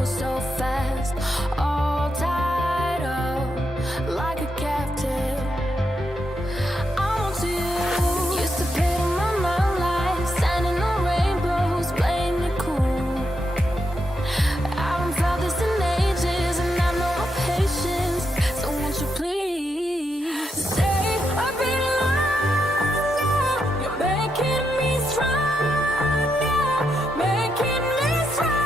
go so fast, all tied up like a captive. I'm on to you. Used to pay my mind like standing on rainbows, playing it cool. I haven't felt this in ages, and I know my patience. So won't you please stay a bit longer? You're making me stronger, making me stronger.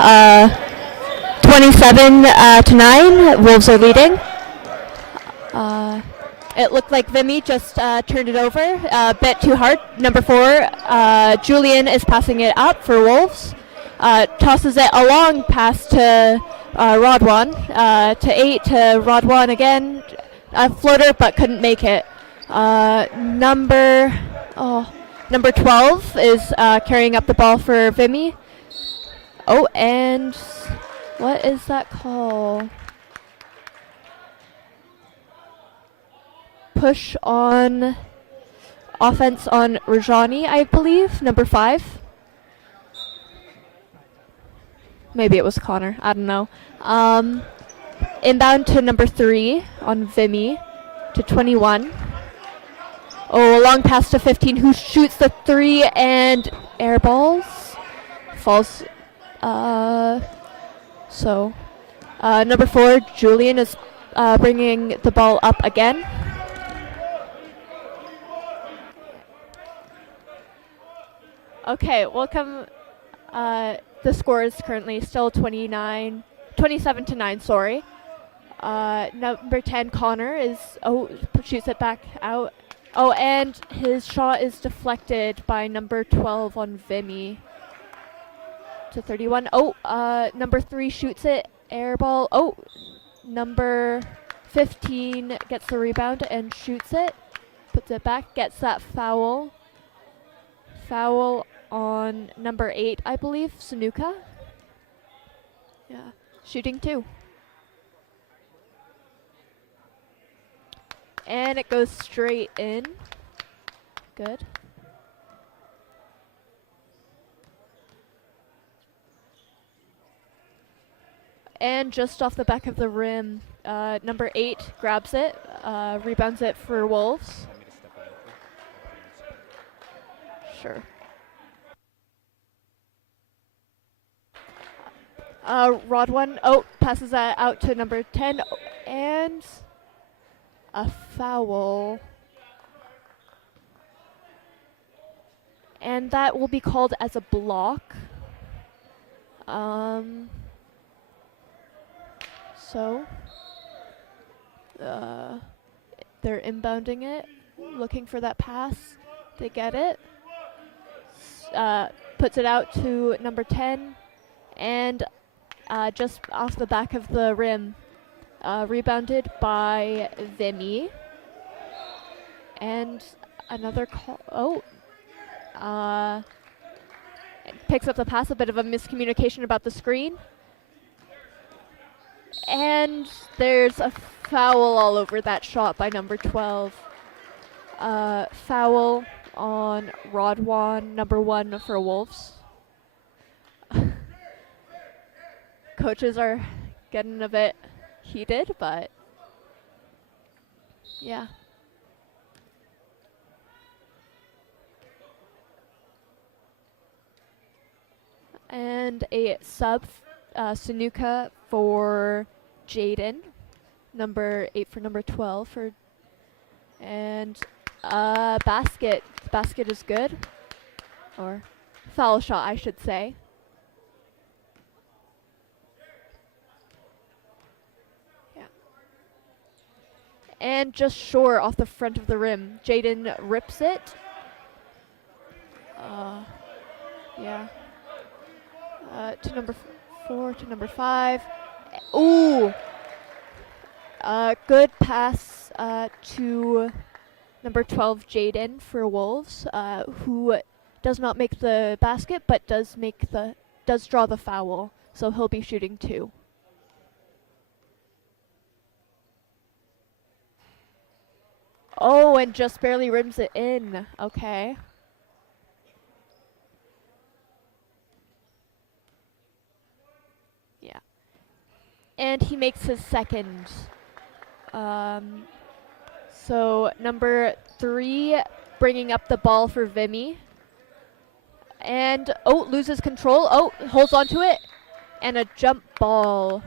27 to 9. Wolves are leading. It looked like Vimy just turned it over a bit too hard. Number 4, Julian is passing it up for Wolves. Tosses it along pass to Rodwan. To 8 to Rodwan again. A floater, but couldn't make it. Number 12 is carrying up the ball for Vimy. Oh, and what is that call? Push on offense on Rajani, I believe, number 5. Maybe it was Connor, I don't know. Inbound to number 3 on Vimy to 21. Oh, a long pass to 15, who shoots the 3 and air balls. Falls. Number 4, Julian is bringing the ball up again. Okay, welcome. The score is currently still 27 to 9, sorry. Number 10, Connor, shoots it back out. Oh, and his shot is deflected by number 12 on Vimy to 31. Oh, number 3 shoots it, air ball. Oh, number 15 gets the rebound and shoots it, puts it back, gets that foul. Foul on number 8, I believe, Sanuka. Yeah, shooting 2. And it goes straight in. Good. And just off the back of the rim, number 8 grabs it, rebounds it for Wolves. Sure. Rodwan, passes that out to number 10, and a foul. And that will be called as a block. They're inbounding it, looking for that pass. They get it. Puts it out to number 10, and just off the back of the rim, rebounded by Vimy. And another call. Picks up the pass, a bit of a miscommunication about the screen. And there's a foul all over that shot by number 12. Foul on Rodwan, number 1 for Wolves. Coaches are getting a bit heated, but yeah. And a sub, Sanuka for Jaden, number 8 for number 12 for, and basket. The basket is good, or foul shot, I should say. Yeah. And just short off the front of the rim, Jaden rips it. Yeah. To number 4 to number 5. Ooh! Good pass to number 12, Jaden for Wolves, who does not make the basket, but does draw the foul, so he'll be shooting 2. Oh, and just barely rims it in. Okay. Yeah. And he makes his second. So number 3 bringing up the ball for Vimy. And, loses control. Holds on to it. And a jump ball.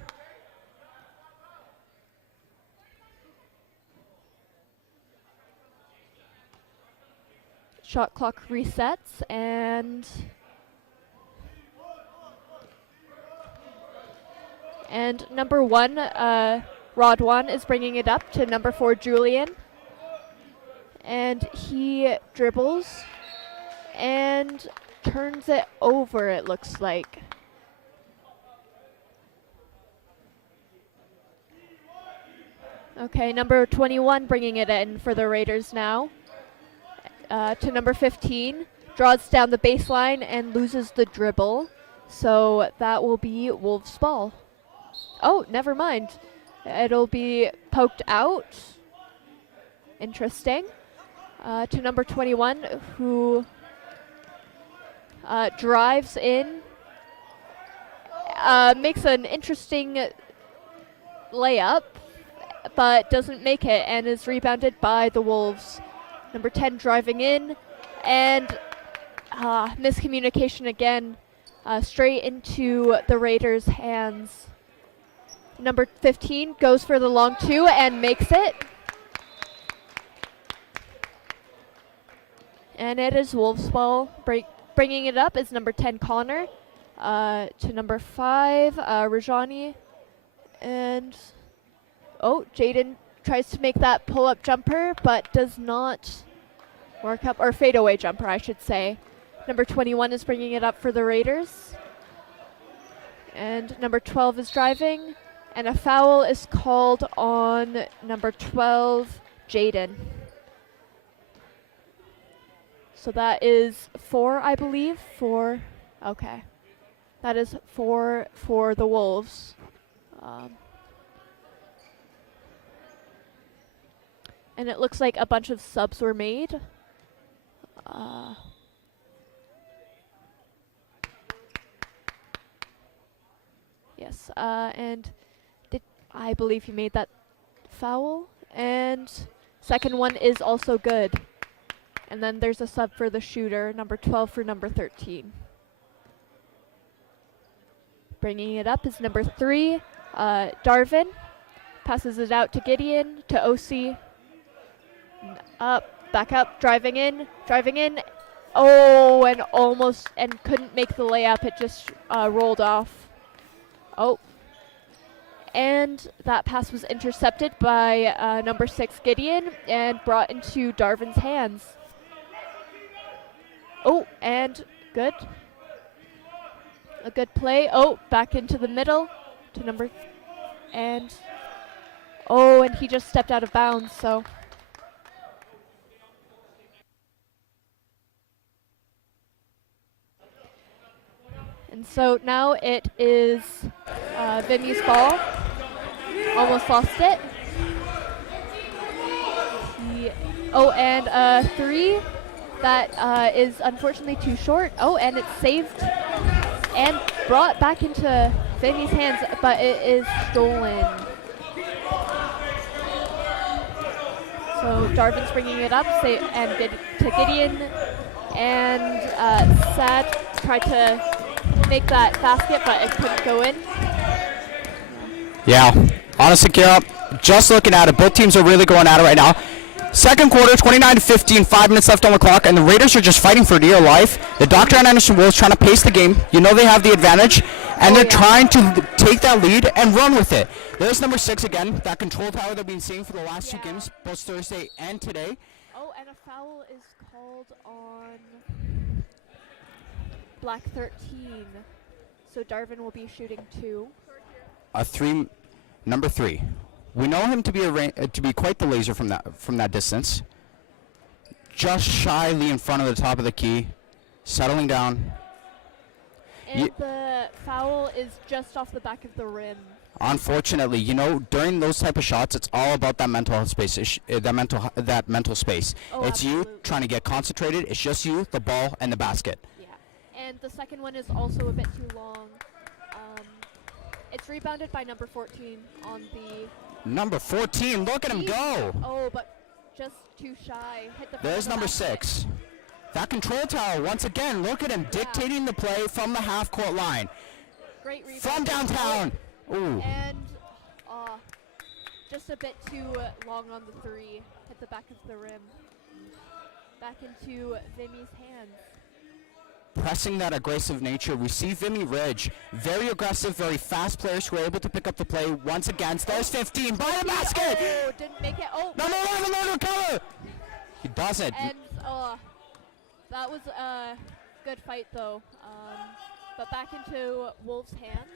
Shot clock resets, and And number 1, Rod 1, is bringing it up to number 4, Julian. And he dribbles and turns it over, it looks like. Okay, number 21 bringing it in for the Raiders now. To number 15, draws down the baseline and loses the dribble. So that will be Wolves' ball. Oh, never mind. It'll be poked out. Interesting. To number 21, who drives in. Makes an interesting layup, but doesn't make it and is rebounded by the Wolves. Number 10 driving in, and miscommunication again, straight into the Raiders' hands. Number 15 goes for the long 2 and makes it. And it is Wolves' ball. Bringing it up is number 10 Connor, to number 5 Rajani, and Jaden tries to make that pull-up jumper, but does not work up, or fadeaway jumper, I should say. Number 21 is bringing it up for the Raiders. And number 12 is driving, and a foul is called on number 12, Jaden. So that is 4, I believe, 4. Okay. That is 4 for the Wolves. And it looks like a bunch of subs were made. Yes, and I believe he made that foul. And second one is also good. And then there's a sub for the shooter, number 12 for number 13. Bringing it up is number 3, Darvin. Passes it out to Gideon, to OC. Back up, driving in. Oh, and almost, and couldn't make the layup. It just rolled off. Oh. And that pass was intercepted by number 6, Gideon, and brought into Darvin's hands. Oh, and good. A good play. Oh, back into the middle to number, and he just stepped out of bounds, so. And so now it is Vimy's ball. Almost lost it. And 3. That is unfortunately too short. Oh, and it's saved and brought back into Vimy's hands, but it is stolen. So Darvin's bringing it up, and to Gideon, and Sad tried to make that basket, but it couldn't go in. Yeah, honestly, Kira, just looking at it, both teams are really going at it right now. Second quarter, 29-15, 5 minutes left on the clock, and the Raiders are just fighting for dear life. The Dr. and Anderson Wolves trying to pace the game. You know they have the advantage, and they're trying to take that lead and run with it. There's number 6 again, that control tower they've been seeing for the last 2 games, both Thursday and today. Oh, and a foul is called on Black 13. So Darvin will be shooting 2. Number 3. We know him to be quite the laser from that distance. Just shyly in front of the top of the key, settling down. And the foul is just off the back of the rim. Unfortunately, you know, during those type of shots, it's all about that mental space. That mental space. Oh, it's absolutely. you trying to get concentrated. It's just you, the ball, and the basket. Yeah, and the second one is also a bit too long. It's rebounded by number 14 on the. Number 14, look at him go! Oh, but just too shy. Hit the. There's number 6. That control tower once again. Look at him dictating the play from the half-court line. Great rebound. From downtown. Ooh. And just a bit too long on the 3. Hit the back of the rim. Back into Vimy's hands. pressing that aggressive nature. We see Vimy Ridge, very aggressive, very fast players who are able to pick up the play once again. There's 15 by the basket. Oh, didn't make it. Oh, Number 11, Leonard Keller. He doesn't. and that was a good fight though. But back into Wolves' hands.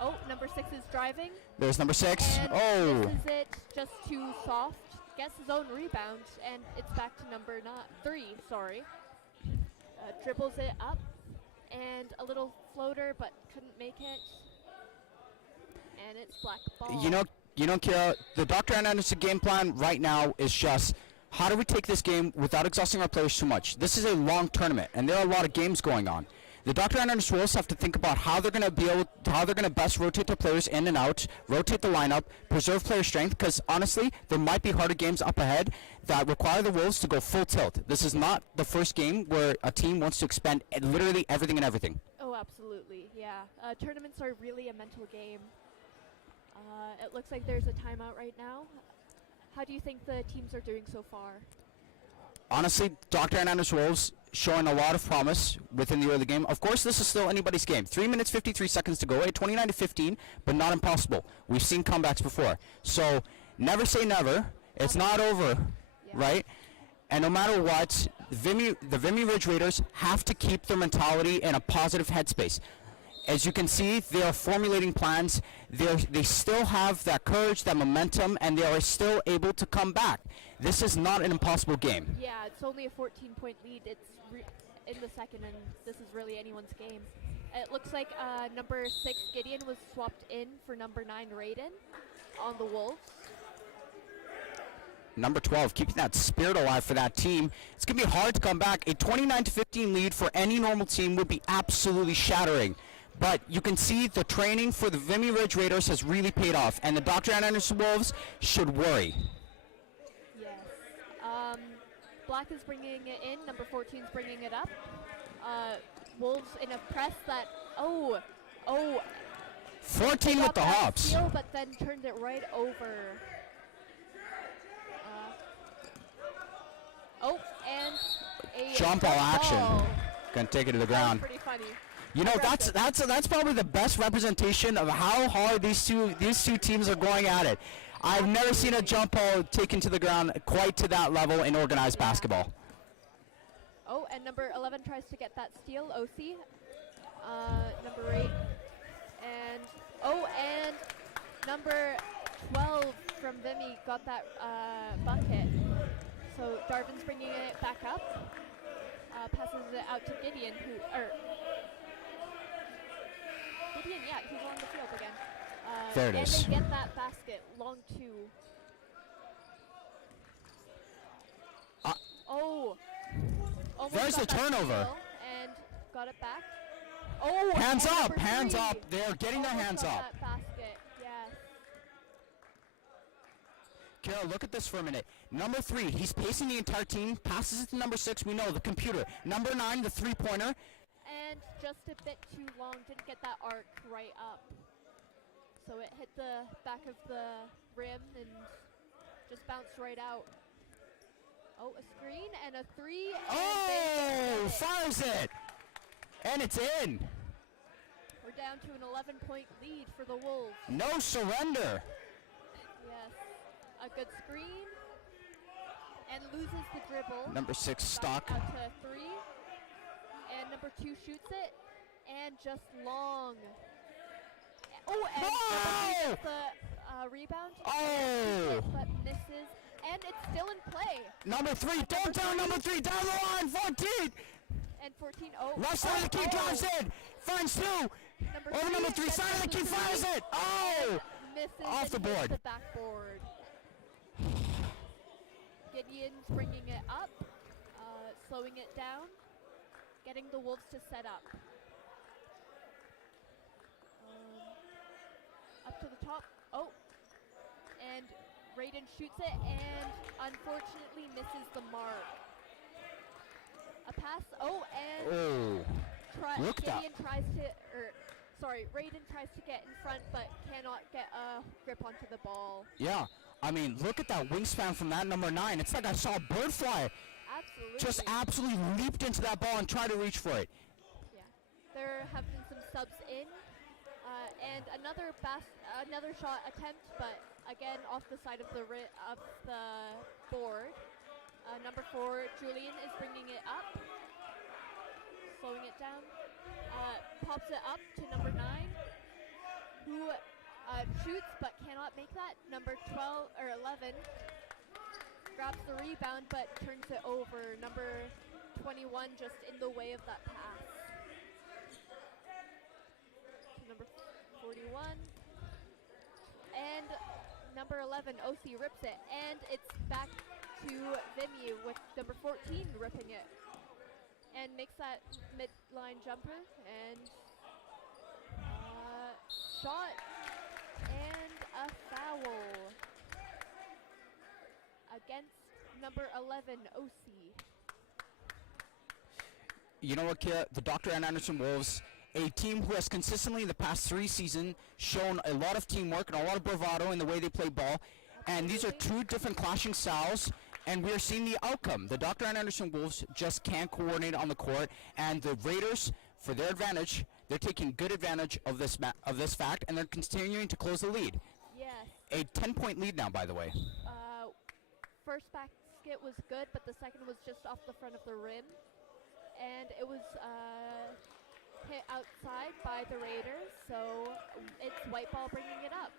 Oh, number 6 is driving. There's number 6. And Oh. misses it just too soft. Gets his own rebound, and it's back to number 3. Sorry. Dribbles it up, and a little floater, but couldn't make it. And it's black ball. You know, Kira, the Dr. Anderson game plan right now is just how do we take this game without exhausting our players too much? This is a long tournament, and there are a lot of games going on. The Dr. Anderson Wolves have to think about how they're going to best rotate their players in and out, rotate the lineup, preserve player strength, because honestly, there might be harder games up ahead that require the Wolves to go full tilt. This is not the first game where a team wants to expend literally everything and everything. Oh, absolutely, yeah. Tournaments are really a mental game. It looks like there's a timeout right now. How do you think the teams are doing so far? Honestly, Dr. Anderson Wolves showing a lot of promise within the early game. Of course, this is still anybody's game. 3 minutes, 53 seconds to go. 29-15, but not impossible. We've seen comebacks before. So never say never. It's not over, right? And no matter what, the Vimy Ridge Raiders have to keep their mentality in a positive headspace. As you can see, they are formulating plans. They still have that courage, that momentum, and they are still able to come back. This is not an impossible game. Yeah, it's only a 14-point lead. It's in the second, and this is really anyone's game. It looks like number 6, Gideon, was swapped in for number 9, Raiden, on the Wolves. Number 12, keeping that spirit alive for that team. It's going to be hard to come back. A 29-15 lead for any normal team would be absolutely shattering. But you can see the training for the Vimy Ridge Raiders has really paid off, and the Dr. Anderson Wolves should worry. Yes. Black is bringing it in. Number 14 is bringing it up. Wolves in a press that, 14 with the hops. Steal, but then turned it right over. And a Jump ball action. Gonna take it to the ground. Pretty funny. You know, that's probably the best representation of how hard these two teams are going at it. I've never seen a jump ball taken to the ground quite to that level in organized basketball. Oh, and number 11 tries to get that steal, OC. Number 8. And number 12 from Vimy got that bucket. So Darvin's bringing it back up. Passes it out to Gideon, Gideon, yeah, he's on the field again. There it is. And they get that basket, long 2. There's the turnover. And got it back. Hands up, number hands 3 up. They're getting their hands got up. that basket, yes. Carol, look at this for a minute. Number 3, he's pacing the entire team, passes it to number 6, we know, the computer. Number 9, the three-pointer. And just a bit too long, didn't get that arc right up. So it hit the back of the rim and just bounced right out. A screen and a 3. And fires it! And it's in. We're down to an 11-point lead for the Wolves. No surrender. Yes. A good screen. And loses the dribble. Number 6, Stock. Out to 3. And number 2 shoots it. And just long. And number 3 gets the rebound. But misses. And it's still in play. Number 3, don't down number 3, down the line, 14. And 14, Left side of the key drives in, finds 2. Over number 3, side of the key fires it. Misses off the and hits board. the backboard. Gideon's bringing it up, slowing it down, getting the Wolves to set up. Up to the top. And Raiden shoots it and unfortunately misses the mark. A pass. Raiden tries to get in front but cannot get a grip onto the ball. Yeah, I mean, look at that wingspan from that number 9. It's like I saw a bird fly. Absolutely. Just absolutely leaped into that ball and tried to reach for it. there have been some subs in, and another shot attempt, but again off the side of the board. Number 4, Julian, is bringing it up, slowing it down. Pops it up to number 9, who shoots but cannot make that. Number 12 or 11 grabs the rebound but turns it over. Number 21 just in the way of that pass. To number 41. And number 11, OC, rips it. And it's back to Vimy with number 14 ripping it. And makes that midline jumper. And shot. And a foul against number 11, OC. You know what, Kia? The Dr. Ann Anderson Wolves, a team who has consistently in the past 3 seasons shown a lot of teamwork and a lot of bravado in the way they play ball. And these are 2 different clashing styles, and we're seeing the outcome. The Dr. Ann Anderson Wolves just can't coordinate on the court, and the Raiders, for their advantage, they're taking good advantage of this fact, and they're continuing to close the lead. Yes. A 10-point lead now, by the way. First basket was good, but the second was just off the front of the rim. And it was hit outside by the Raiders, so it's white ball bringing it up.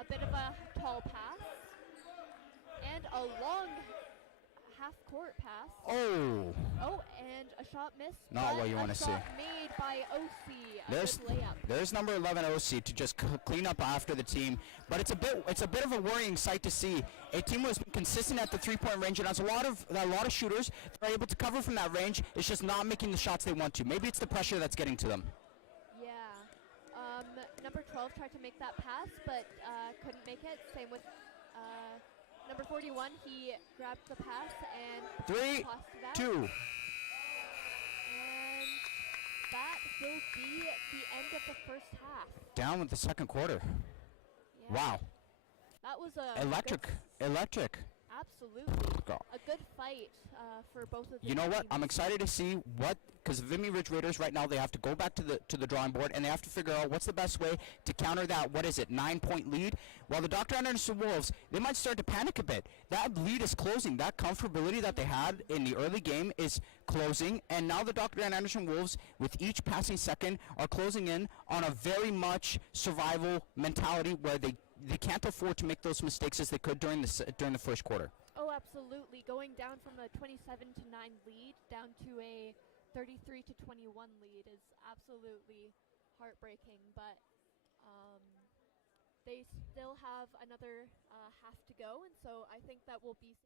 A bit of a tall pass. And a long half-court pass. Oh, And a shot missed. not what you want to see. A shot made by OC. There's good layup. there's number 11 OC to just clean up after the team, but it's a bit of a worrying sight to see. A team who has been consistent at the 3-point range and has a lot of shooters that are able to cover from that range. It's just not making the shots they want to. Maybe it's the pressure that's getting to them. Yeah. Number 12 tried to make that pass, but couldn't make it. Same with number 41. He grabbed the pass and 3, tossed it out. 2. And that will be the end of the first half. Down with the second quarter. Yeah. Wow. That was a Electric. Absolutely. Go. A good fight for both of them. You know what? I'm excited to see because Vimy Ridge Raiders right now, they have to go back to the drawing board, and they have to figure out what's the best way to counter that, 9-point lead. While the Dr. Anderson Wolves, they might start to panic a bit. That lead is closing. That comfortability that they had in the early game is closing, and now the Dr. Anderson Wolves, with each passing second, are closing in on a very much survival mentality where they can't afford to make those mistakes as they could during the first quarter. Oh, absolutely. Going down from a 27-9 lead down to a 33-21 lead is absolutely heartbreaking, but they still have another half to go, and so I think that will be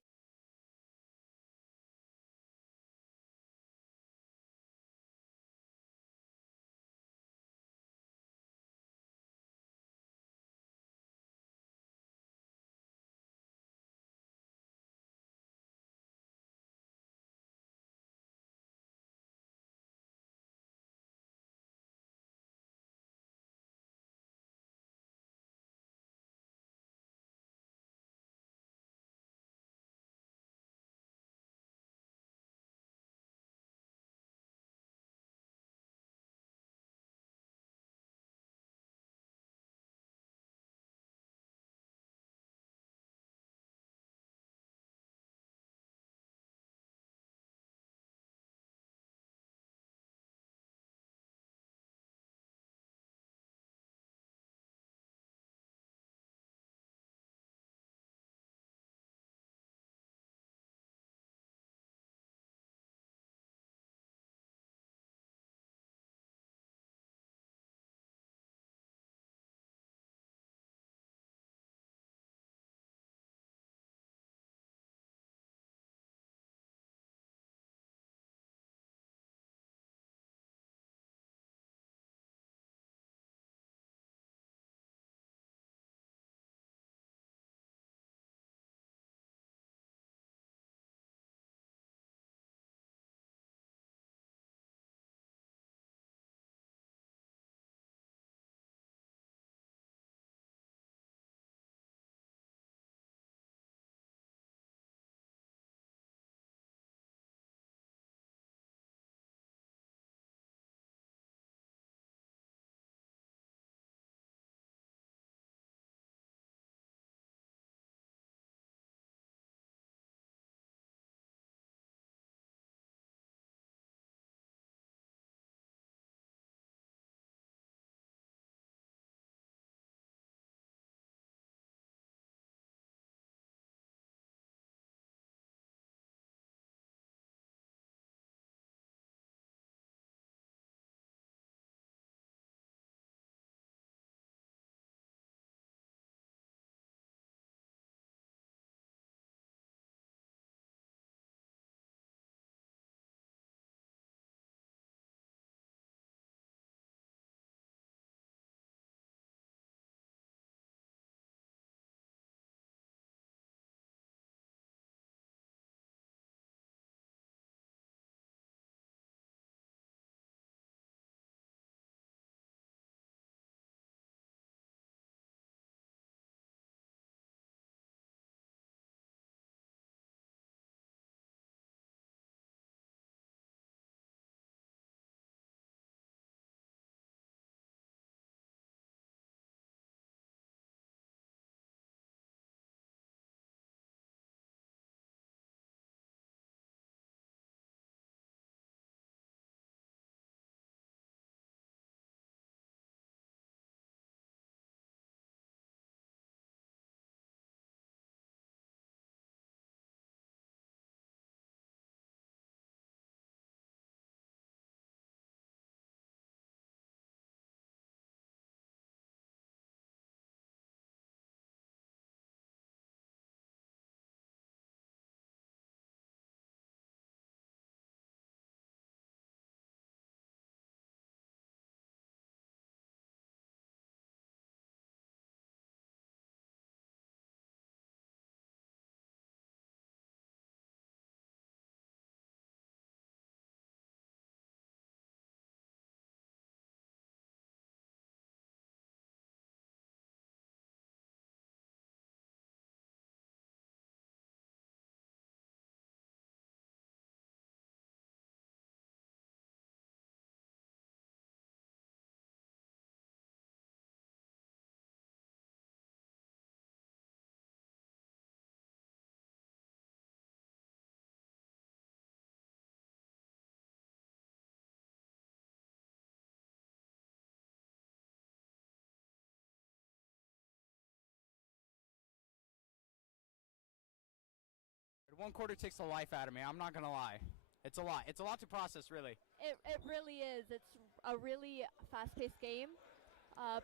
One quarter takes the life out of me. I'm not going to lie. It's a lot. It's a lot to process, really. It really is. It's a really fast-paced game.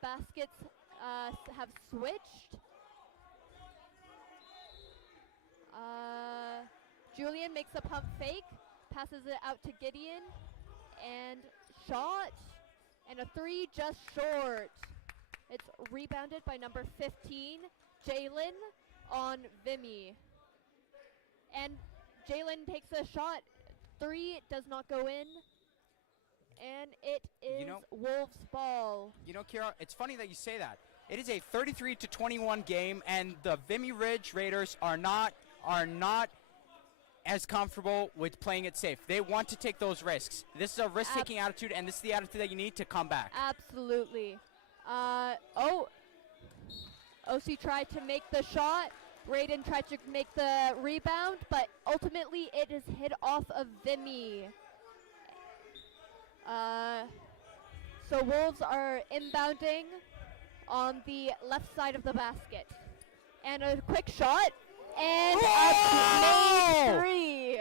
Baskets have switched. Julian makes a pump fake, passes it out to Gideon, and shot, and a 3 just short. It's rebounded by number 15, Jalen, on Vimy. And Jalen takes a shot. 3 does not go in. And it is Wolves ball. You know, Kira, it's funny that you say that. It is a 33-21 game, and the Vimy Ridge Raiders are not as comfortable with playing it safe. They want to take those risks. This is a risk-taking attitude, and this is the attitude that you need to come back. Absolutely. OC tried to make the shot. Raiden tried to make the rebound, but ultimately it is hit off of Vimy. So Wolves are inbounding on the left side of the basket. And a quick shot. And a made 3.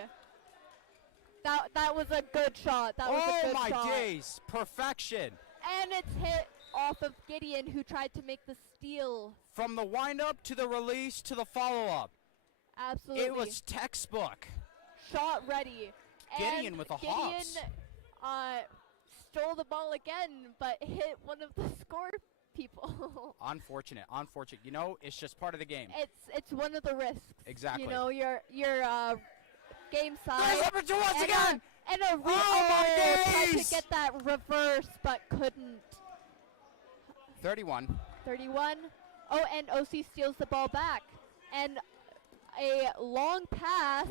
That was a good shot. That was a good shot. Oh my days. Perfection. And it's hit off of Gideon, who tried to make the steal. From the wind-up to the release to the follow-up. Absolutely. It was textbook. Shot ready. Gideon with the hops. Gideon stole the ball again, but hit one of the score people. Unfortunate. You know, it's just part of the game. It's one of the risks. Exactly. You know, your game side. There's number 2 once again. And a tried to get that reverse, but couldn't. 31. Oh, and OC steals the ball back. And a long pass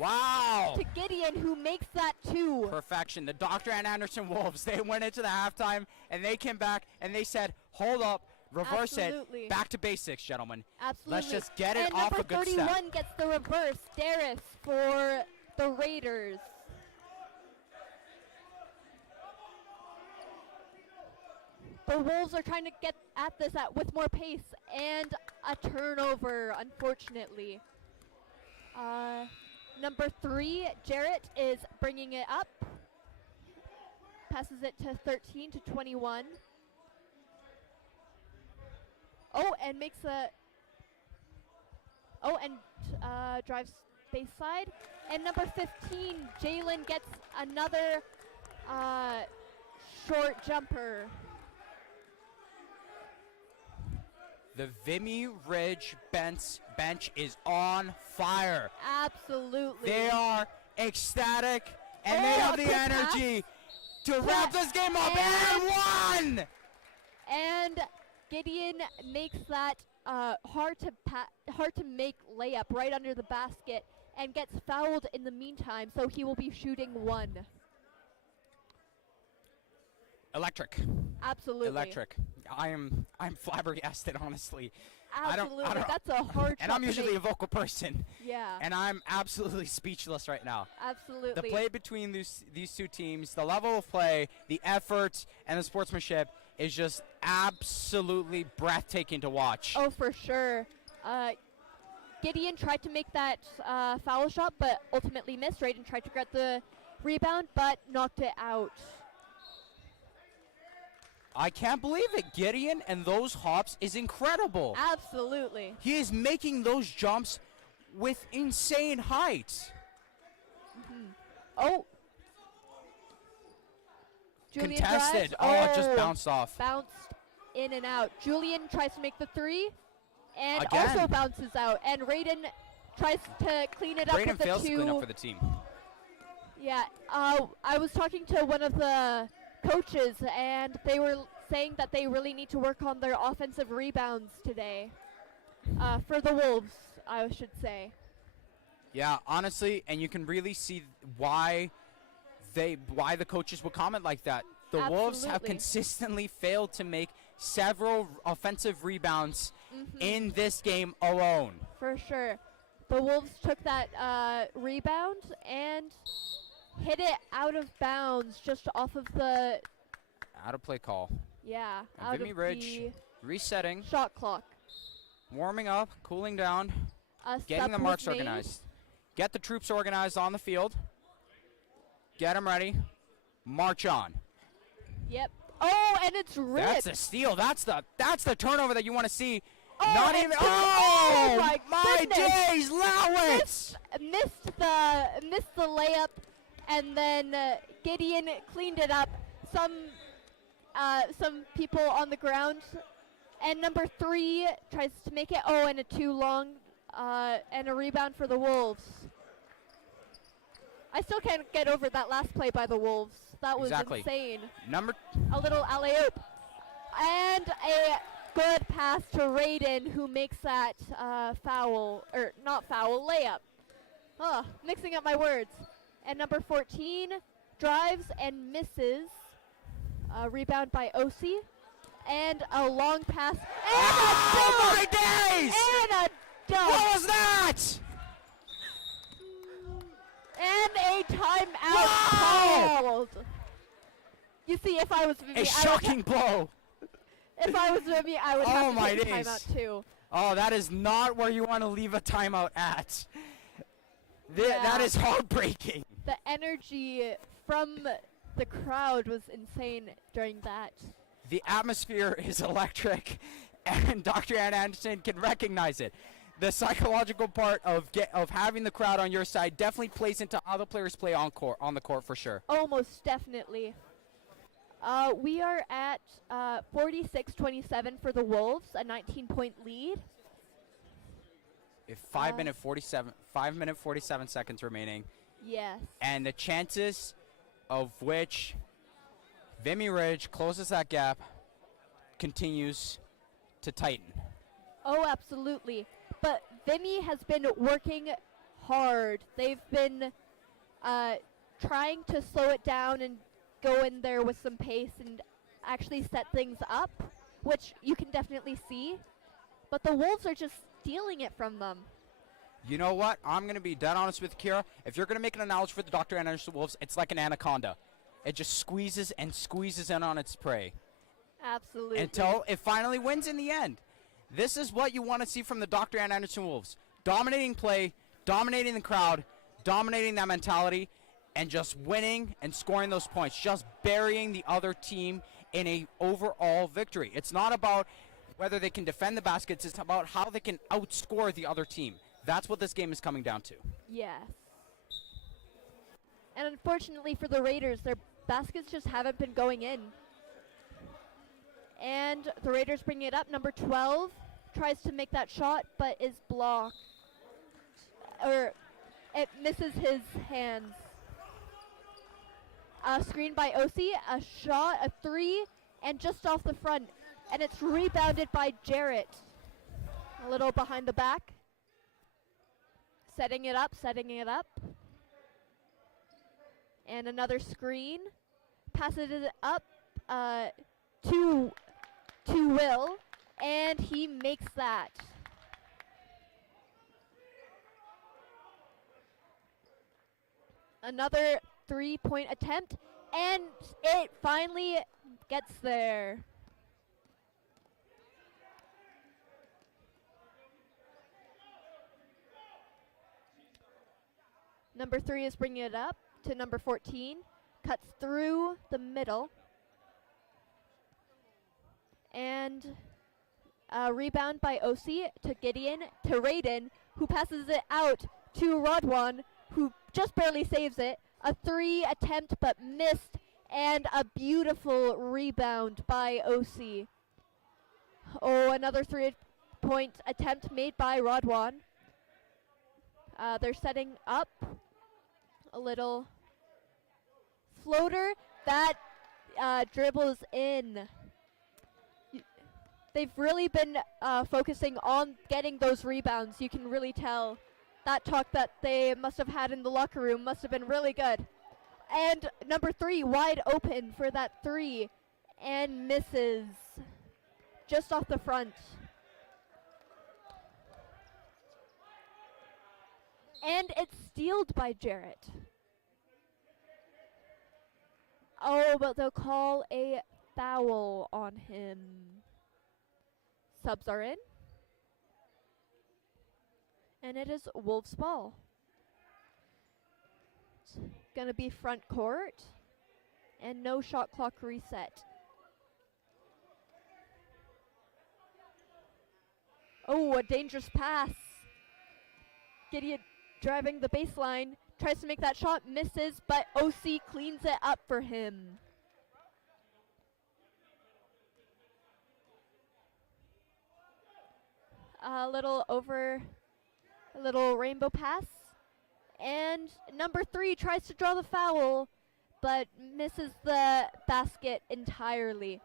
to Gideon, who makes that 2. Perfection. The Dr. and Anderson Wolves, they went into the halftime, and they came back, and they said, hold up, reverse it, back to basics, gentlemen. Absolutely. Let's just get it off a good step. And number 31 gets the reverse, DAAHS, for the Raiders. The Wolves are trying to get at this with more pace, and a turnover, unfortunately. Number 3, Jarrett, is bringing it up. Passes it to 13 to 21. Oh, and makes a... Oh, and drives baseline. And number 15, Jalen, gets another short jumper. The Vimy Ridge bench is on fire. Absolutely. They are ecstatic, and they have the energy to wrap this game up, and won! And Gideon makes that hard to make layup right under the basket, and gets fouled in the meantime, so he will be shooting 1. Electric. Absolutely. Electric. I'm flabbergasted, honestly. Absolutely. I don't, That's a hard shot. And I'm usually a vocal person. Yeah. And I'm absolutely speechless right now. Absolutely. The play between these two teams, the level of play, the effort, and the sportsmanship is just absolutely breathtaking to watch. Oh, for sure. Gideon tried to make that foul shot, but ultimately missed. Raiden tried to get the rebound, but knocked it out. I can't believe it. Gideon and those hops is incredible. Absolutely. He is making those jumps with insane height. Oh. Julian Contested. drives. Oh, it just bounced off. Bounced in and out. Julian tries to make the 3 and Again. also bounces out. And Raiden tries to clean it up with the 2. Raiden fails to clean up for the team. Yeah. I was talking to one of the coaches, and they were saying that they really need to work on their offensive rebounds today. For the Wolves, I should say. Yeah, honestly, and you can really see why the coaches would comment like that. The Wolves have consistently failed to make several offensive rebounds in this game alone. For sure. The Wolves took that rebound and hit it out of bounds, just off of the... Out of play call. Yeah, And out Vimy of Ridge the resetting, shot clock. warming up, cooling down, A getting sub the marks was made. organized. Get the troops organized on the field. Get them ready. March on. Yep. Oh, and it's ripped. That's a steal. That's the turnover that you want to see. Oh, Not and even. to- Oh, my goodness. days, Lowitz! Missed the layup, and then Gideon cleaned it up. Some people on the ground, and number 3 tries to make it. Oh, and a too long, and a rebound for the Wolves. I still can't get over that last play by the Wolves. That was insane. A little alley-oop. And a good pass to Raiden, who makes that layup. Mixing up my words. And number 14 drives and misses. Rebound by Osi. And a long pass. Oh, my days! And a dunk. What was that? And a timeout called. You see, if I was Vimy, A shocking blow. If I was Vimy, I would have to take a timeout too. Oh, that is not where you want to leave a timeout at. That is heartbreaking. The energy from the crowd was insane during that. The atmosphere is electric, and Dr. Ann Anderson can recognize it. The psychological part of having the crowd on your side definitely plays into how the players play on the court for sure. Almost definitely. We are at 46-27 for the Wolves, a 19-point lead. If 5 minute 47 seconds remaining. Yes. And the chances of which Vimy Ridge closes that gap continues to tighten. Oh, absolutely. But Vimy has been working hard. They've been trying to slow it down and go in there with some pace and actually set things up, which you can definitely see. But the Wolves are just stealing it from them. You know what? I'm going to be dead honest with Kira. If you're going to make an analogy for the Dr. Anderson Wolves, it's like an anaconda. It just squeezes and squeezes in on its prey. Absolutely. Until it finally wins in the end. This is what you want to see from the Dr. Ann Anderson Wolves. Dominating play, dominating the crowd, dominating that mentality, and just winning and scoring those points. Just burying the other team in a overall victory. It's not about whether they can defend the baskets. It's about how they can outscore the other team. That's what this game is coming down to. Yes. And unfortunately for the Raiders, their baskets just haven't been going in. And the Raiders bring it up. Number 12 tries to make that shot, but is blocked. Or it misses his hands. A screen by Osi, a shot, a 3, and just off the front. And it's rebounded by Jarrett. A little behind the back. Setting it up. And another screen. Passes it up to Will, and he makes that. Another 3-point attempt, and it finally gets there. Number 3 is bringing it up to number 14. Cuts through the middle. And a rebound by Osi to Gideon to Raiden, who passes it out to Rodwan, who just barely saves it. A 3 attempt but missed, and a beautiful rebound by Osi. Oh, another 3-point attempt made by Rodwan. They're setting up a little floater that dribbles in. They've really been focusing on getting those rebounds. You can really tell that talk that they must have had in the locker room must have been really good. And number 3 wide open for that 3 and misses just off the front. And it's stealed by Jarrett. Oh, but they'll call a foul on him. Subs are in. And it is Wolves ball. gonna be front court, and no shot clock reset. Oh, a dangerous pass. Gideon driving the baseline, tries to make that shot, misses, but OC cleans it up for him. A little rainbow pass. And number 3 tries to draw the foul, but misses the basket entirely.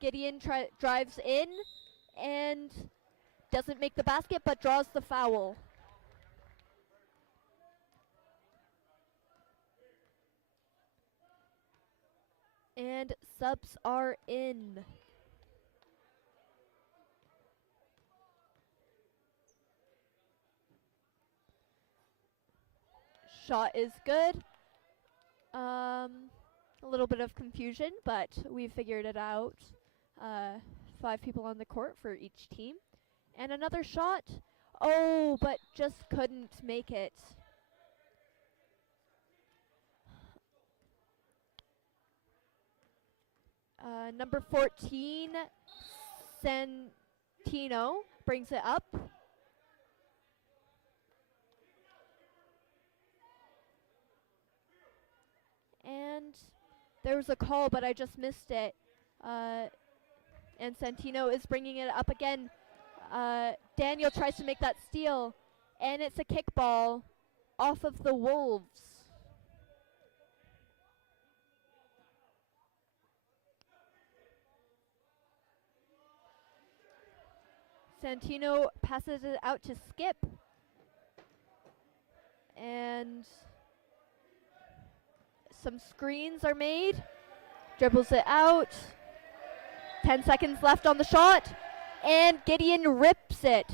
Gideon drives in and doesn't make the basket, but draws the foul. And subs are in. Shot is good. A little bit of confusion, but we figured it out. 5 people on the court for each team. And another shot. Oh, but just couldn't make it. Number 14, Santino, brings it up. And there was a call, but I just missed it. And Santino is bringing it up again. Daniel tries to make that steal, and it's a kickball off of the Wolves. Santino passes it out to Skip. And some screens are made. Dribbles it out. 10 seconds left on the shot. And Gideon rips it.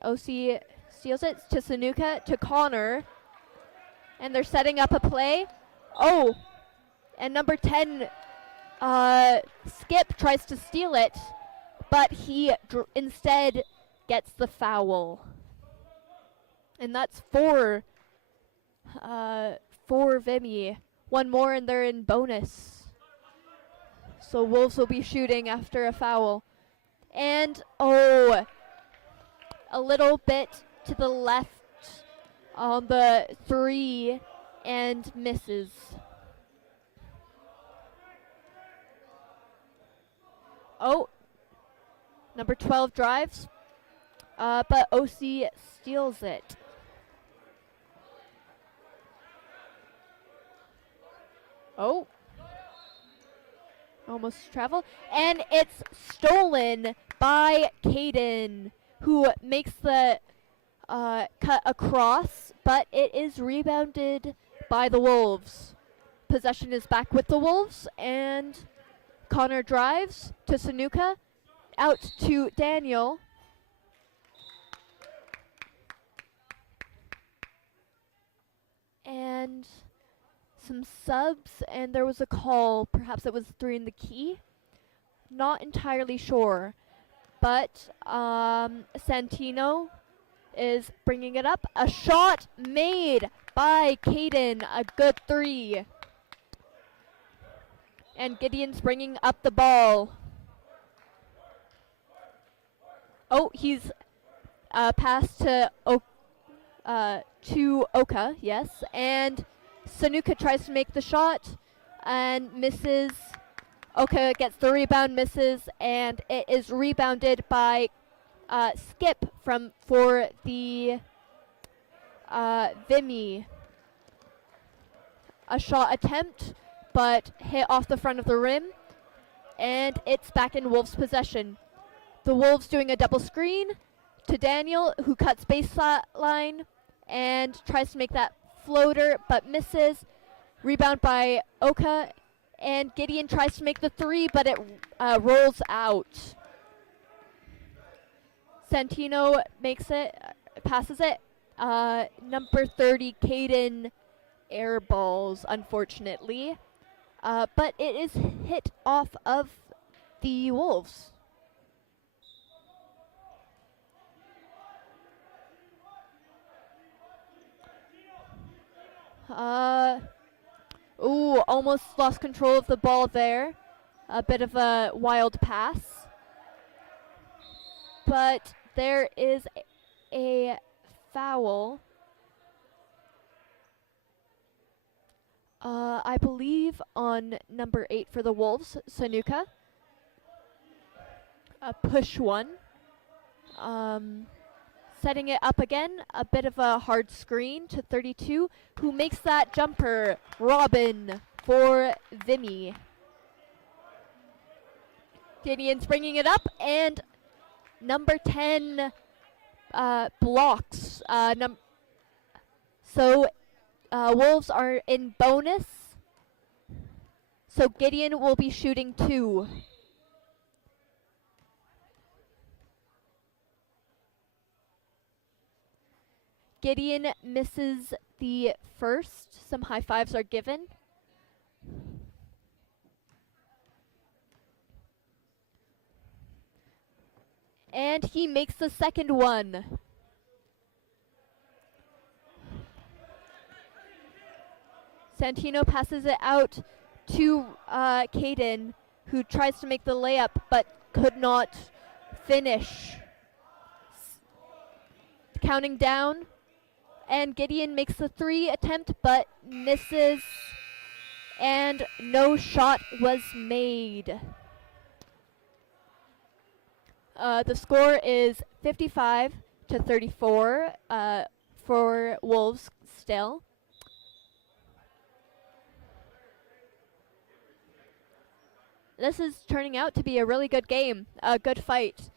OC steals it to Sanuka, to Connor. And they're setting up a play. Oh, and number 10, Skip tries to steal it, but he instead gets the foul. And that's for Vimy. One more and they're in bonus. So Wolves will be shooting after a foul. And, oh, a little bit to the left on the 3 and misses. Oh, number 12 drives, but OC steals it. Oh, almost travel. And it's stolen by Caden, who makes the cut across, but it is rebounded by the Wolves. Possession is back with the Wolves, and Connor drives to Sanuka, out to Daniel. And some subs, and there was a call. Perhaps it was 3 in the key. Not entirely sure. But Santino is bringing it up. A shot made by Caden. A good 3. And Gideon's bringing up the ball. Oh, he's passed to Oka, yes. And Sanuka tries to make the shot and misses. Oka gets the rebound, misses, and it is rebounded by Skip for the Vimy. A shot attempt, but hit off the front of the rim, and it's back in Wolves' possession. The Wolves doing a double screen to Daniel, who cuts baseline and tries to make that floater, but misses. Rebound by Oka, and Gideon tries to make the 3, but it rolls out. Santino makes it, passes it. Number 30, Caden, airballs, unfortunately. But it is hit off of the Wolves. Ooh, almost lost control of the ball there. A bit of a wild pass. But there is a foul. I believe on number 8 for the Wolves, Sanuka. A push one. Setting it up again, a bit of a hard screen to 32, who makes that jumper, Robin for Vimy. Gideon's bringing it up, and number 10 blocks. So Wolves are in bonus, so Gideon will be shooting 2. Gideon misses the first. Some high fives are given. And he makes the second one. Santino passes it out to Caden, who tries to make the layup but could not finish. Counting down. And Gideon makes the 3 attempt but misses, and no shot was made. The score is 55-34 for Wolves still. This is turning out to be a really good game, a good fight.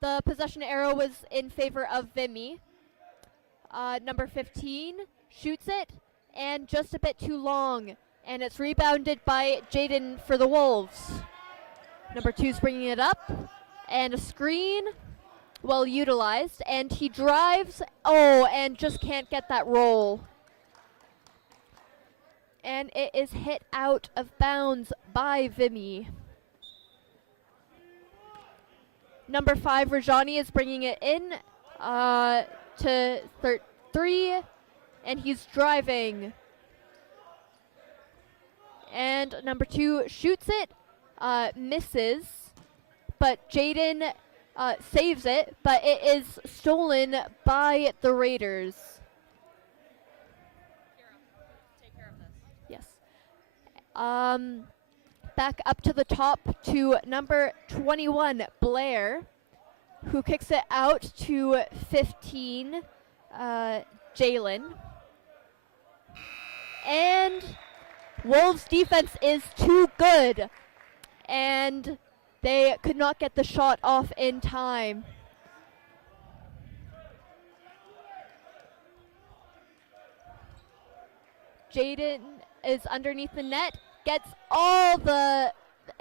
The possession arrow was in favor of Vimy. Number 15 shoots it, and just a bit too long. And it's rebounded by Jaden for the Wolves. Number 2's bringing it up, and a screen, well utilized, and he drives, and just can't get that roll. And it is hit out of bounds by Vimy. Number 5, Rajani, is bringing it in to 3, and he's driving. And number 2 shoots it, misses, but Jaden saves it, but it is stolen by the Raiders. Take care of this. Yes. Back up to the top to number 21, Blair, who kicks it out to 15, Jalen. And Wolves' defense is too good, and they could not get the shot off in time. Jaden is underneath the net, gets all the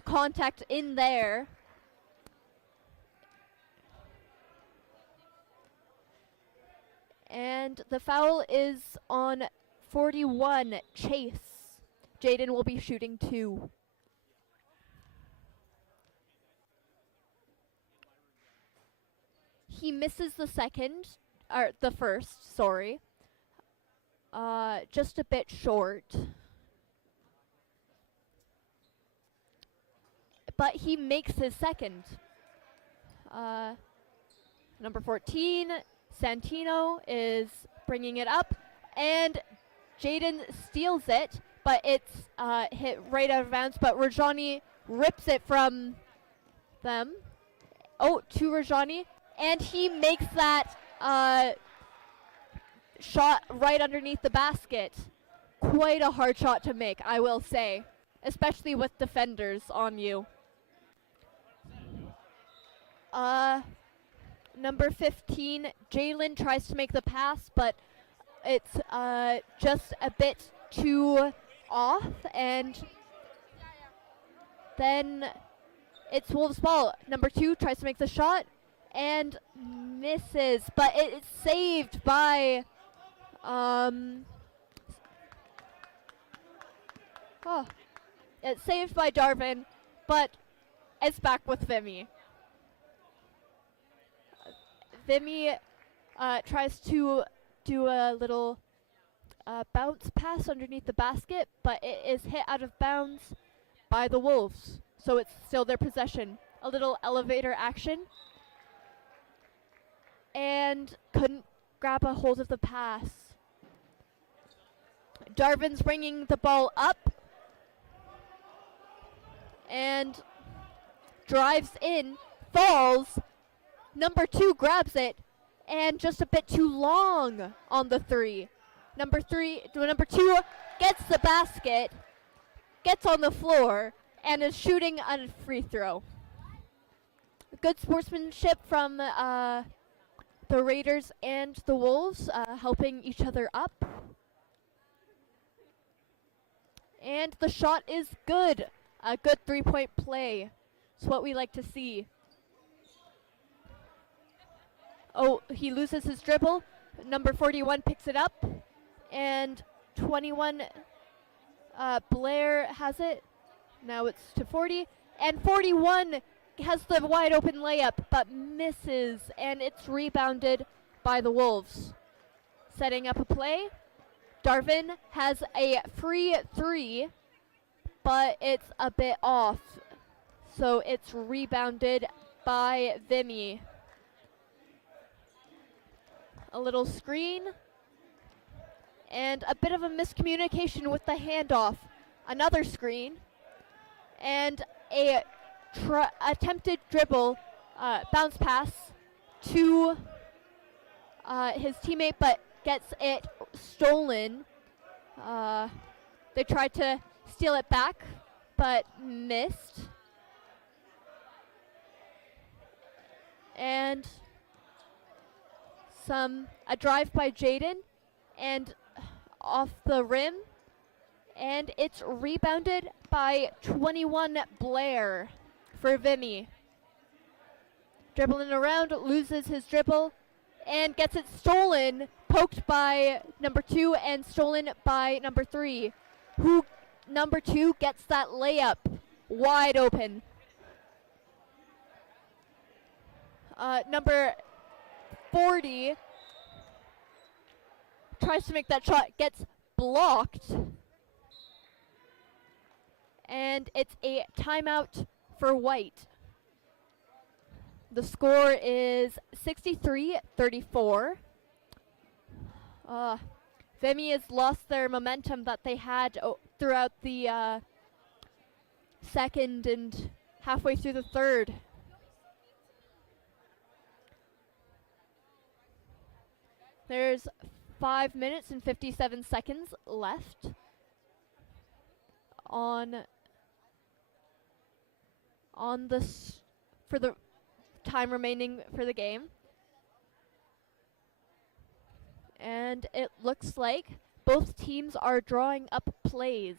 contact in there. And the foul is on 41, Chase. Jaden will be shooting 2. He misses the second, or the first, sorry. Just a bit short. But he makes his second. Number 14, Santino is bringing it up, and Jaden steals it, but it's hit right out of bounds, but Rajani rips it from them. Oh, to Rajani, and he makes that shot right underneath the basket. Quite a hard shot to make, I will say, especially with defenders on you. Number 15, Jalen tries to make the pass, but it's just a bit too off, and then it's Wolves' ball. Number 2 tries to make the shot and misses, but it's saved by it's saved by Darvin, but it's back with Vimy. Vimy tries to do a little bounce pass underneath the basket, but it is hit out of bounds by the Wolves, so it's still their possession. A little elevator action, and couldn't grab a hold of the pass. Darvin's bringing the ball up and drives in, falls. Number 2 grabs it, and just a bit too long on the 3. Number 2 gets the basket, gets on the floor, and is shooting a free throw. Good sportsmanship from the Raiders and the Wolves, helping each other up. And the shot is good. A good 3-point play. It's what we like to see. Oh, he loses his dribble. Number 41 picks it up. And 21, Blair has it. Now it's to 40. And 41 has the wide open layup, but misses. And it's rebounded by the Wolves. Setting up a play. Darvin has a free 3, but it's a bit off. So it's rebounded by Vimy. A little screen, and a bit of a miscommunication with the handoff. Another screen, and a attempted dribble, bounce pass to his teammate, but gets it stolen. They tried to steal it back, but missed. And a drive by Jaden, and off the rim, and it's rebounded by 21 Blair for Vimy. Dribbling around, loses his dribble, and gets it stolen, poked by number 2 and stolen by number 3, who number 2 gets that layup wide open. Number 40 tries to make that shot, gets blocked, and it's a timeout for White. The score is 63-34. Vimy has lost their momentum that they had throughout the second and halfway through the third. There's 5 minutes and 57 seconds left on this for the time remaining for the game. And it looks like both teams are drawing up plays.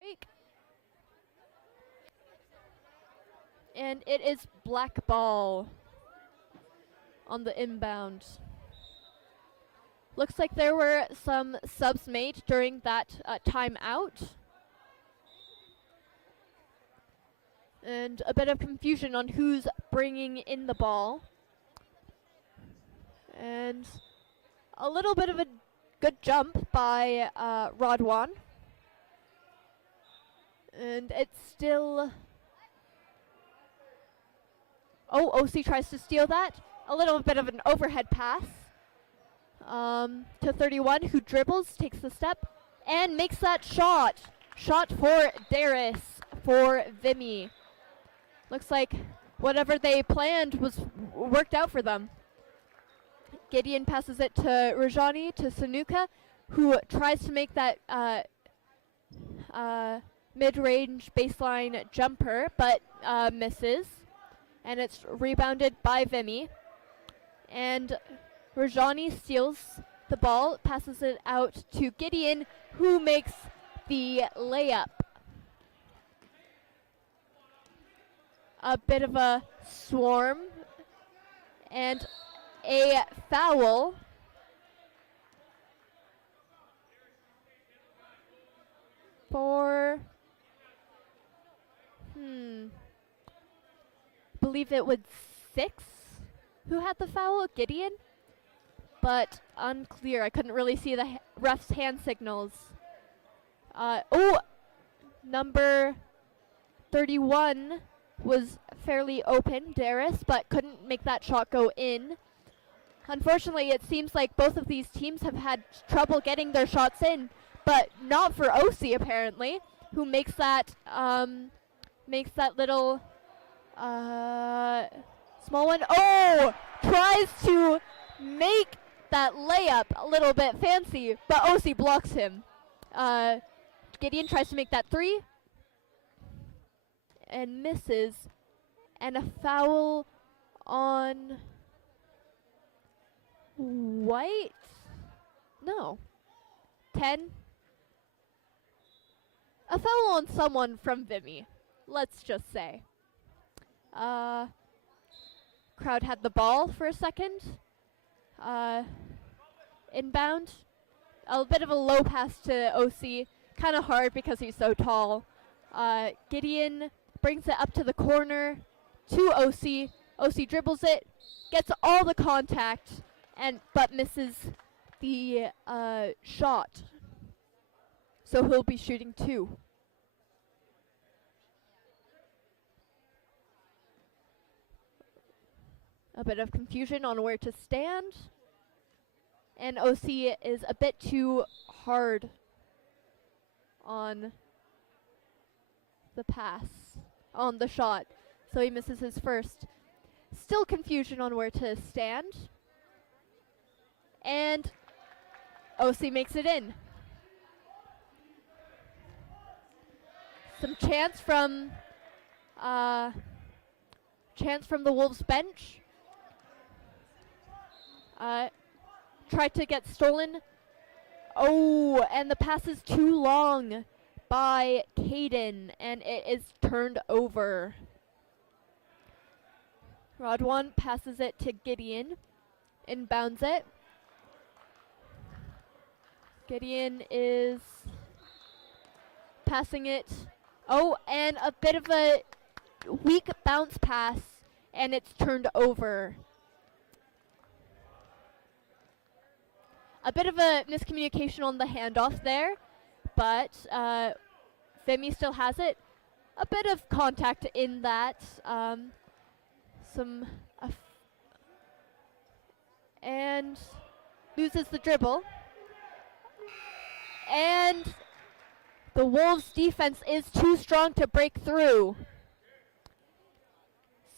Break. And it is black ball on the inbound. Looks like there were some subs made during that timeout. And a bit of confusion on who's bringing in the ball. And a little bit of a good jump by Rodwan. And it's still... Oh, OC tries to steal that. A little bit of an overhead pass to 31, who dribbles, takes the step, and makes that shot. Shot for DAAHS for Vimy. Looks like whatever they planned was worked out for them. Gideon passes it to Rajani, to Sanuka, who tries to make that mid-range baseline jumper, but misses. And it's rebounded by Vimy. And Rajani steals the ball, passes it out to Gideon, who makes the layup. A bit of a swarm and a foul. For believe it was 6 who had the foul, Gideon, but unclear. I couldn't really see the ref's hand signals. Number 31 was fairly open, DAAHS, but couldn't make that shot go in. Unfortunately, it seems like both of these teams have had trouble getting their shots in, but not for OC apparently, who makes that little small one. Oh, tries to make that layup a little bit fancy, but OC blocks him. Gideon tries to make that 3 and misses, and a foul on White. No, 10. A foul on someone from Vimy, let's just say. Crowd had the ball for a second. Inbound. A bit of a low pass to OC. Kind of hard because he's so tall. Gideon brings it up to the corner to OC. OC dribbles it, gets all the contact, but misses the shot. So he'll be shooting 2. A bit of confusion on where to stand. And OC is a bit too hard on the pass, on the shot. So he misses his first. Still confusion on where to stand. And OC makes it in. Some chance from the Wolves bench. Tried to get stolen. Oh, and the pass is too long by Caden, and it is turned over. Rodwan passes it to Gideon, inbounds it. Gideon is passing it. Oh, and a bit of a weak bounce pass, and it's turned over. A bit of a miscommunication on the handoff there, but Vimy still has it. A bit of contact in that. And loses the dribble. And the Wolves' defense is too strong to break through.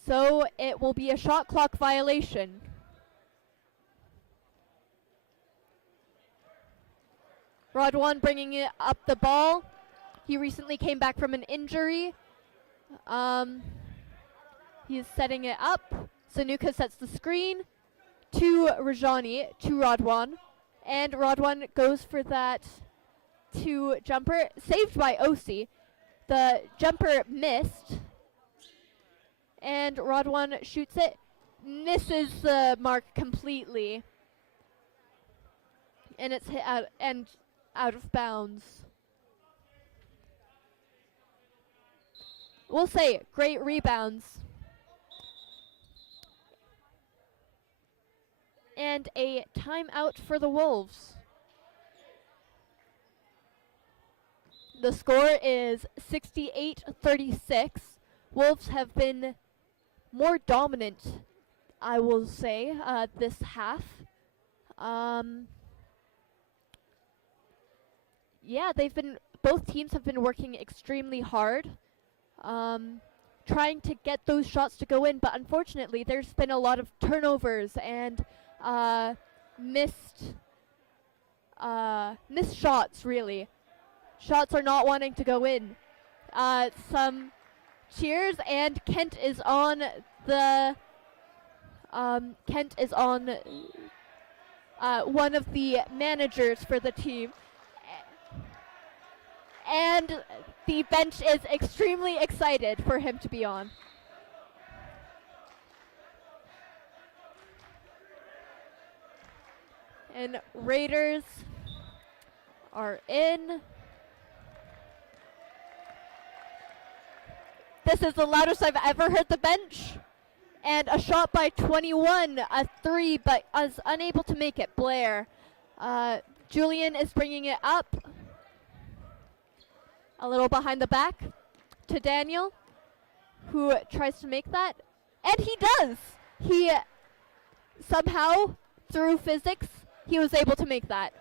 So it will be a shot clock violation. Rodwan bringing it up the ball. He recently came back from an injury. He's setting it up. Sanuka sets the screen to Rajani, to Rodwan. And Rodwan goes for that two jumper, saved by Osi. The jumper missed. And Rodwan shoots it, misses the mark completely. And it's hit out and out of bounds. We'll say great rebounds. And a timeout for the Wolves. The score is 68-36. Wolves have been more dominant, I will say, this half. Yeah, both teams have been working extremely hard, trying to get those shots to go in, but unfortunately there's been a lot of turnovers and missed shots, really. Shots are not wanting to go in. Some cheers, and Kent is on the one of the managers for the team. And the bench is extremely excited for him to be on. And Raiders are in. This is the loudest I've ever heard the bench. And a shot by 21, a three, but is unable to make it. Blair. Julian is bringing it up. A little behind the back to Daniel, who tries to make that. And he does! He somehow, through physics, he was able to make that.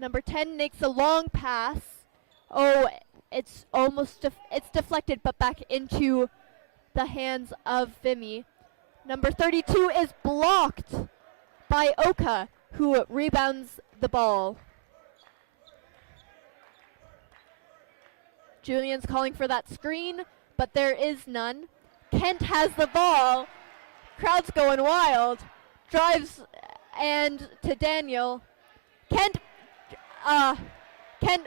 Number 10 makes a long pass. Oh, it's almost it's deflected, but back into the hands of Vimy. Number 32 is blocked by Oka, who rebounds the ball. Julian's calling for that screen, but there is none. Kent has the ball. Crowd's going wild. Drives and to Daniel. Kent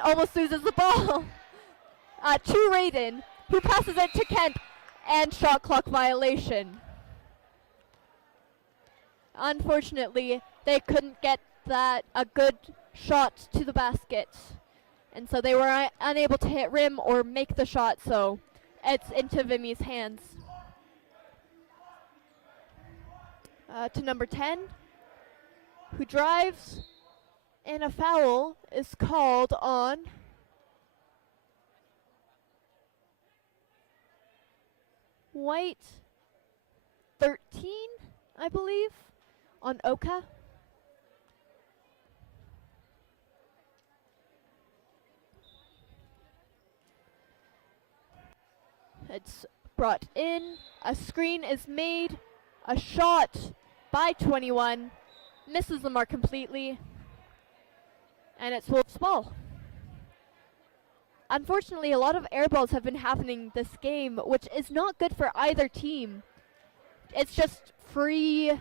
almost loses the ball. To Raiden, who passes it to Kent, and shot clock violation. Unfortunately, they couldn't get a good shot to the basket, and so they were unable to hit rim or make the shot, so it's into Vimy's hands. To number 10, who drives, and a foul is called on White 13, I believe, on Oka. It's brought in, a screen is made, a shot by 21, misses the mark completely, and it's Wolves' ball. Unfortunately, a lot of air balls have been happening this game, which is not good for either team. It's just free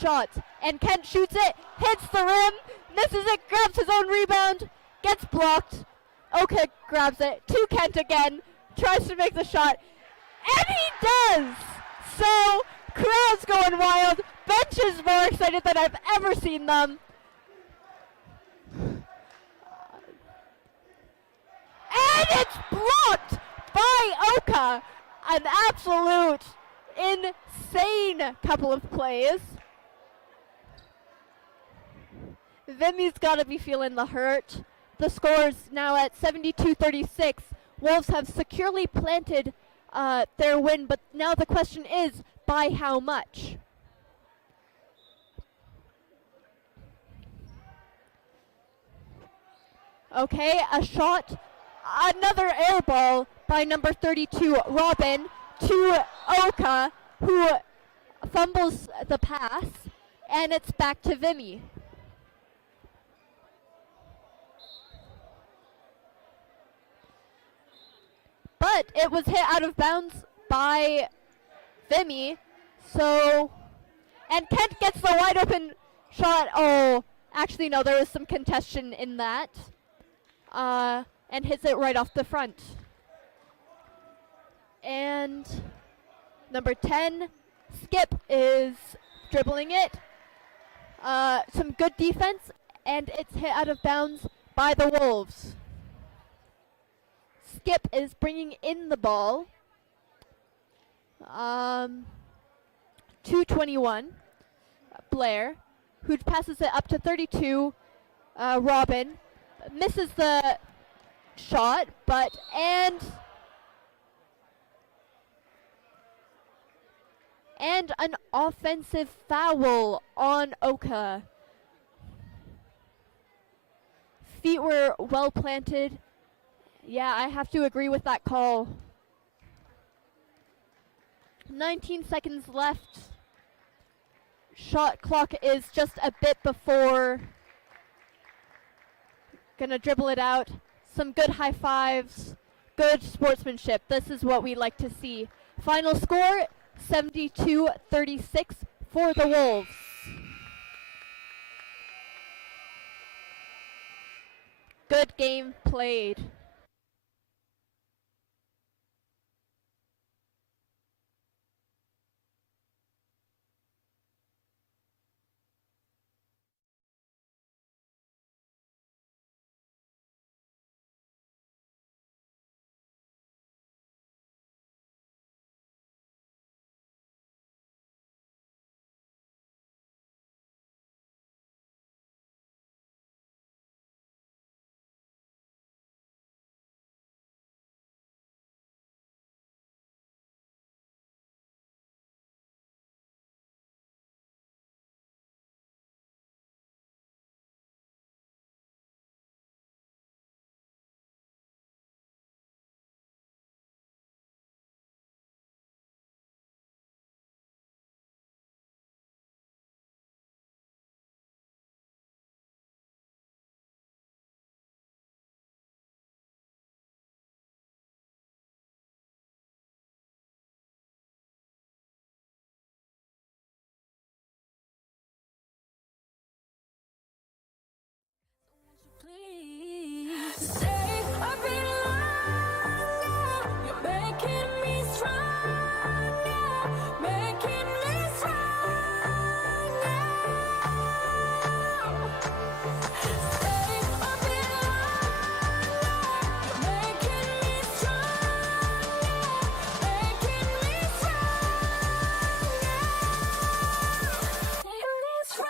shots. And Kent shoots it, hits the rim, misses it, grabs his own rebound, gets blocked. Oka grabs it to Kent again, tries to make the shot, and he does! So, crowd's going wild. Bench is more excited than I've ever seen them. And it's blocked by Oka. An absolute insane couple of plays. Vimy's got to be feeling the hurt. The score's now at 72-36. Wolves have securely planted their win, but now the question is, by how much? Okay, a shot, another air ball by number 32, Robin, to Oka, who fumbles the pass, and it's back to Vimy. But it was hit out of bounds by Vimy, so, and Kent gets the wide open shot. Oh, actually no, there was some contention in that, and hits it right off the front. And number 10, Skip, is dribbling it. Some good defense, and it's hit out of bounds by the Wolves. Skip is bringing in the ball. 221. Blair, who passes it up to 32. Robin misses the shot, and an offensive foul on Oka. Feet were well planted. Yeah, I have to agree with that call. 19 seconds left. Shot clock is just a bit before. Gonna dribble it out. Some good high fives. Good sportsmanship. This is what we like to see. Final score, 72-36 for the Wolves. Good game played.